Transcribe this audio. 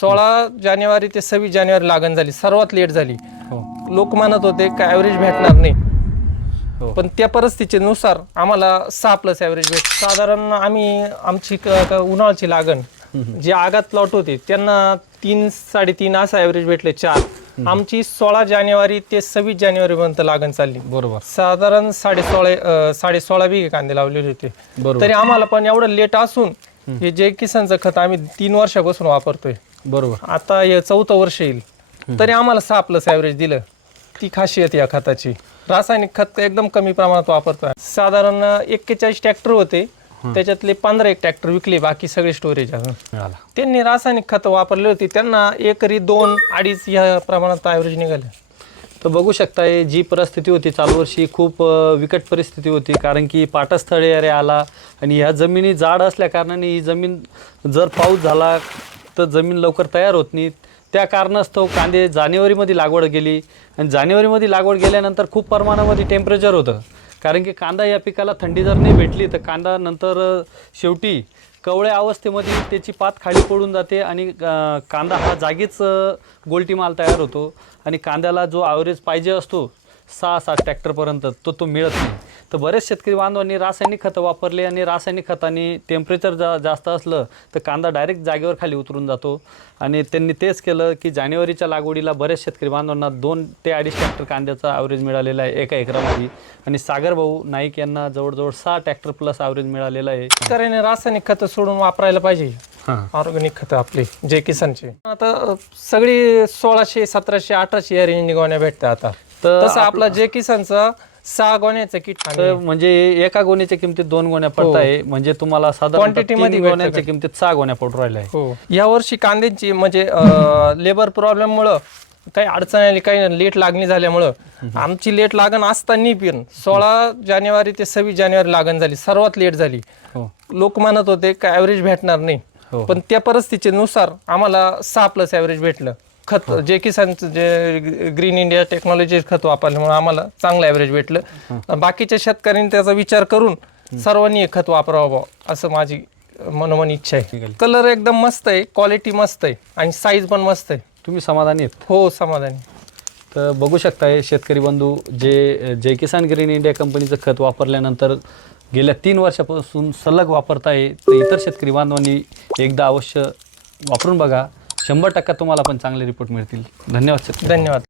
सोळा जानेवारी ते सव्वीस जानेवारी लागण झाली सर्वात लेट झाली. हो. लोक म्हणत होते का ॲव्हरेज भेटणार नाही. हो. पण त्या परिस्थितीनुसार आम्हाला सहा प्लस ॲव्हरेज भेट. साधारण आम्ही आमची उन्हाळ्याची लागण जे आगात प्लॉट होते त्यांना तीन साडेतीन असं ॲव्हरेज भेटले चार. आमची सोळा जानेवारी ते सव्वीस जानेवारी पर्यंत लागण चालली. बरोबर. साधारण साडे सोळा साडे सोळा बिघे कांदे लावलेले होते. तरी आम्हाला पण एवढं लेट असून हे जे किसानचं खत आम्ही तीन वर्षापासून वापरतोय. बरोबर. आता हे चौथं वर्ष येईल. तरी आम्हाला सहा प्लस ॲव्हरेज दिलं. ती खासियत या खताची. रासायनिक खत एकदम कमी प्रमाणात वापरतोय साधारण एक्केचाळीस ट्रॅक्टर होते. त्याच्यातले पंधरा एक ट्रॅक्टर विकले बाकी सगळे स्टोरेज अजून त्यांनी रासायनिक खत वापरले होते. त्यांना एकरी दोन अडीच या प्रमाणात ॲव्हरेज निघाले. तर बघू शकता जी परिस्थिती होती चालू वर्षी खूप विकट परिस्थिती होती. कारण की पाटस्थळे अरे आला आणि ह्या जमिनी जाड असल्या कारणाने ही जमीन जर पाऊस झाला तर जमीन लवकर तयार होत नाही. त्या कारणास्तव कांदे जानेवारीमध्ये लागवड गेली आणि जानेवारीमध्ये लागवड गेल्यानंतर खूप प्रमाणामध्ये टेम्परेचर होतं. कारण की कांदा या पिकाला थंडी जर नाही भेटली तर कांदा नंतर शेवटी कवळ्या अवस्थेमध्ये त्याची पात खाली पडून जाते आणि कांदा हा जागीच गोलटीमाल गोलटी माल तयार होतो. आणि कांद्याला जो ॲव्हरेज पाहिजे असतो सहा सात ट्रॅक्टरपर्यंत तो तो मिळत नाही. तर बरेच शेतकरी बांधवांनी रासायनिक खतं वापरले आणि रासायनिक खतांनी टेम्परेचर जा जास्त असलं तर कांदा डायरेक्ट जागेवर खाली उतरून जातो. आणि त्यांनी तेच केलं की जानेवारीच्या लागवडीला बरेच शेतकरी बांधवांना दोन ते अडीच ट्रॅक्टर कांद्याचा ॲव्हरेज मिळालेला आहे एका एकरामध्ये. आणि सागर भाऊ नाईक यांना जवळजवळ सहा ट्रॅक्टर प्लस ॲव्हरेज मिळालेलं आहे. शेतकऱ्याने रासायनिक खतं सोडून वापरायला पाहिजे. ऑर्गॅनिक खतं आपले जे किसानचे. आता सगळी सोळाशे सतराशे अठराशे या रेंज गोण्या भेटतात आता. तर तसं आपला जे किसानचा सहा गोण्याचं किट तर म्हणजे एका गोण्याच्या किंमतीत दोन गोण्या पडत आहे. म्हणजे तुम्हाला साधारण Quantity मध्ये भेटतं गोण्याच्या किमतीत सहा गोण्या पडू राहिल्या आहे हो. या वर्षी कांद्यांची म्हणजे लेबर प्रॉब्लेममुळं काही अडचण आली काही लेट लागणी झाल्यामुळं आमची लेट लागण असताना पण सोळा जानेवारी ते सव्वीस जानेवारी लागण झाली. सर्वात लेट झाली. हो. लोक म्हणत होते का ॲव्हरेज भेटणार नाही. हो. पण त्या परिस्थितीनुसार आम्हाला सहा प्लस ॲव्हरेज भेटलं. खत जे किसानचं जे ग्रीन इंडिया टेक्नॉलॉजी खत वापरल्यामुळे आम्हाला चांगलं ॲव्हरेज भेटलं. बाकीच्या शेतकऱ्यांनी त्याचा विचार करून सर्वांनी हे खत वापरावं असं माझी मनोमन इच्छा आहे. कलर एकदम मस्त आहे क्वालिटी मस्त आहे आणि साईज पण मस्त आहे. तुम्ही समाधानी आहेत? हो समाधानी. तर बघू शकताय शेतकरी बंधू जे जय किसान ग्रीन इंडिया कंपनीचं खत वापरल्यानंतर गेल्या तीन वर्षापासून सलग वापरताय तर इतर शेतकरी बांधवांनी एकदा अवश्य वापरून बघा. शंभर टक्का तुम्हाला पण चांगले रिपोर्ट मिळतील. धन्यवाद सर. धन्यवाद.